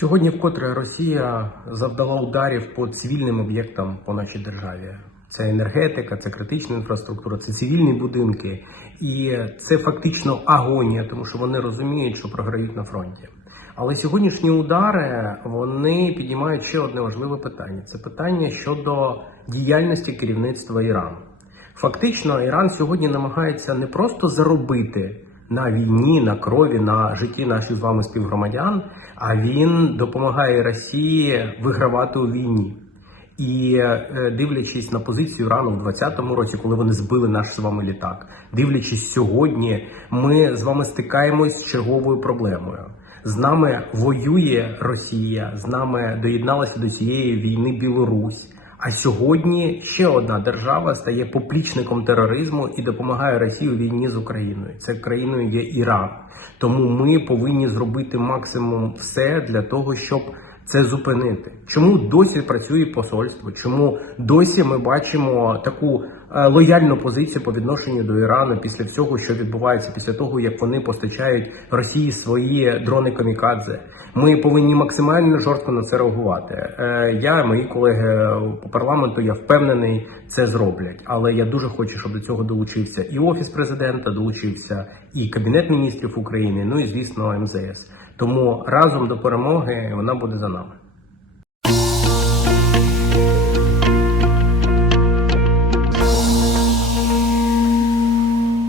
Сьогодні вкотре Росія завдала ударів по цивільним об'єктам по нашій державі. Це енергетика, це критична інфраструктура, це цивільні будинки, і це фактично агонія, тому що вони розуміють, що програють на фронті. Але сьогоднішні удари вони піднімають ще одне важливе питання: це питання щодо діяльності керівництва Ірану. Фактично, Іран сьогодні намагається не просто заробити на війні, на крові, на житті наших з вами співгромадян, а він допомагає Росії вигравати у війні. І е, дивлячись на позицію Ірану в 2020 році, коли вони збили наш з вами літак, дивлячись сьогодні, ми з вами стикаємось з черговою проблемою. З нами воює Росія, з нами доєдналася до цієї війни Білорусь. А сьогодні ще одна держава стає поплічником тероризму і допомагає Росії у війні з Україною. Це країною є Іран. Тому ми повинні зробити максимум все для того, щоб це зупинити. Чому досі працює посольство? Чому досі ми бачимо таку е, лояльну позицію по відношенню до Ірану після всього, що відбувається, після того як вони постачають Росії свої дрони камікадзе? Ми повинні максимально жорстко на це реагувати. Е, Я, мої колеги по парламенту, я впевнений, це зроблять. Але я дуже хочу, щоб до цього долучився і офіс президента, долучився і кабінет міністрів України. Ну і звісно, МЗС. Тому разом до перемоги вона буде за нами.